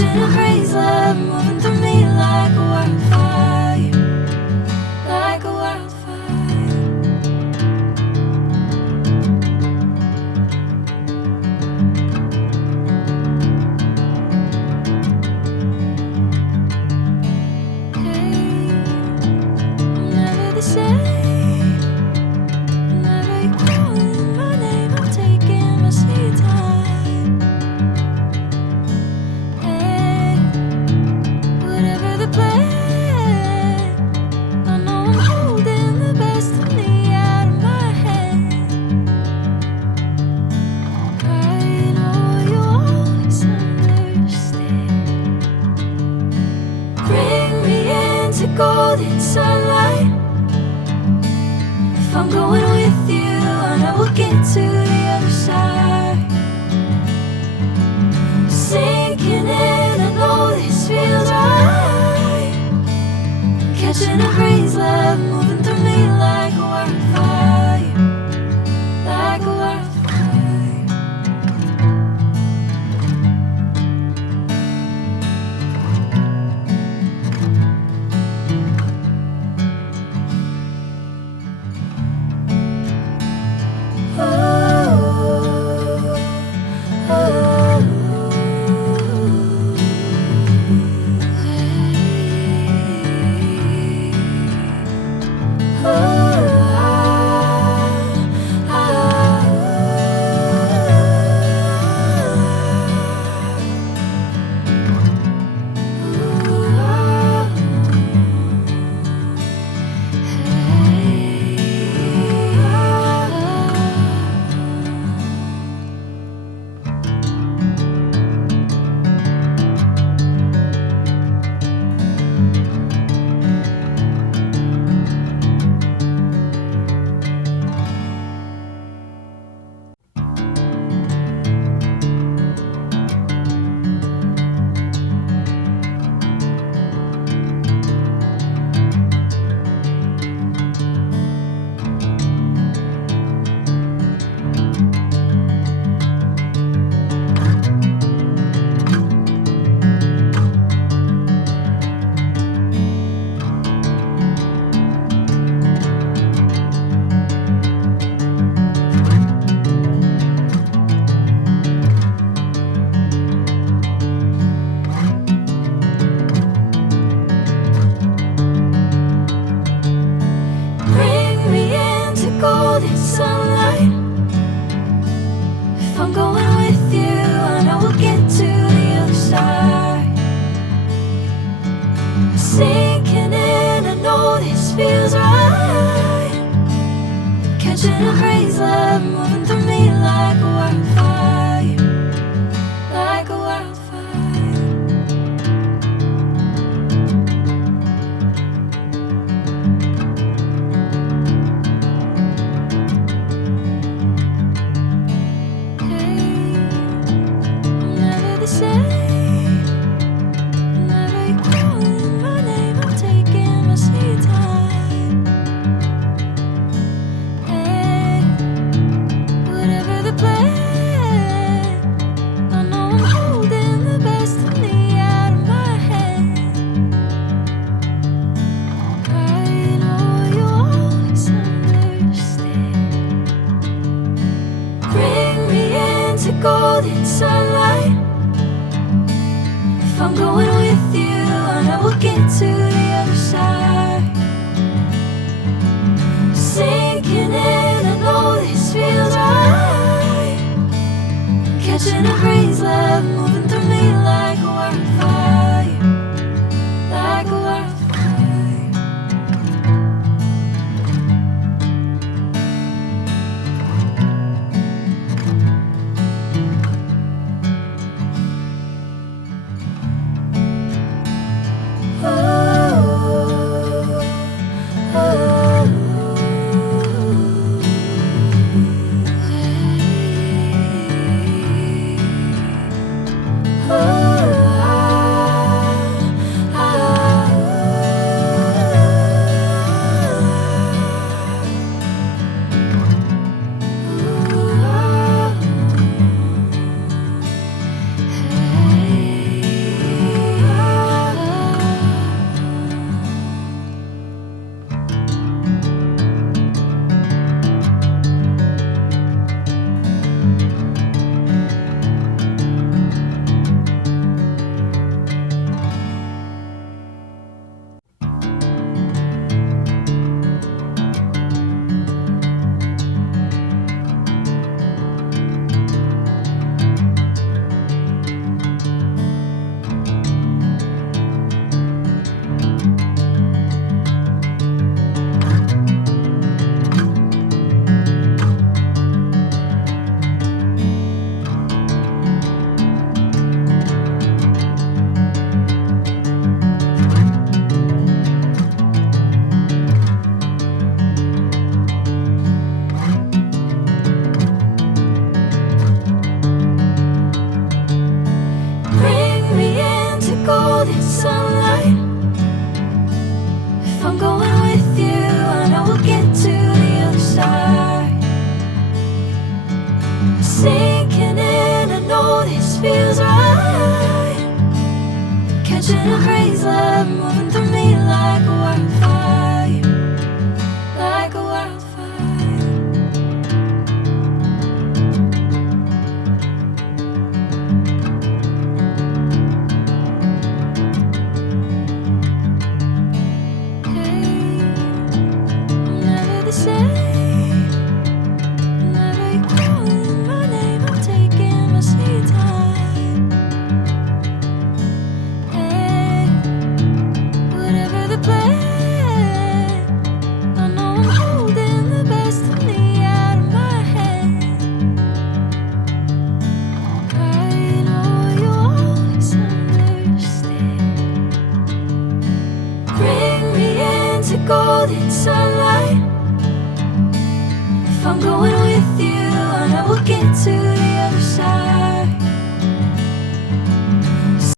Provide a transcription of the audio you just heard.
catching a crazy love moving through me like a wildfire, like a wildfire. Hey, I'm never the same. Whenever you're calling my name, I'm taking my sweet time. Hey, whatever the plan, I know I'm holding the best of me out of my hand. I know you always understand. Bring me into golden sunlight. If I'm going with you, I know we'll get to the other side. Sinking in, I know this feels right. Catching a crazy love moving through me like a wildfire, like a wildfire. Bring me into golden sunlight. If I'm going with you, I know we'll get to the other side. Sinking in, I know this feels right. Catching a crazy love moving through me like a wildfire, like a wildfire. Hey, I'm never the same. Whenever you're calling my name, I'm taking my sweet time. Hey, whatever the plan, I know I'm holding the best of me out of my hand. I know you always understand. Bring me into golden sunlight. If I'm going with you, I know we'll get to the other side. Sinking in, I know this feels right. Catching a crazy love moving through me like a wildfire, like a wildfire. praise love moving through me like a wildfire, like a wildfire. Hey, I'm never the same. Whenever you're calling my name, I'm taking my sweet time. Hey, whatever the plan, I know I'm holding the best of me out of my hand. I know you always understand. Bring me into golden sunlight. If I'm going with you, I know we'll get to the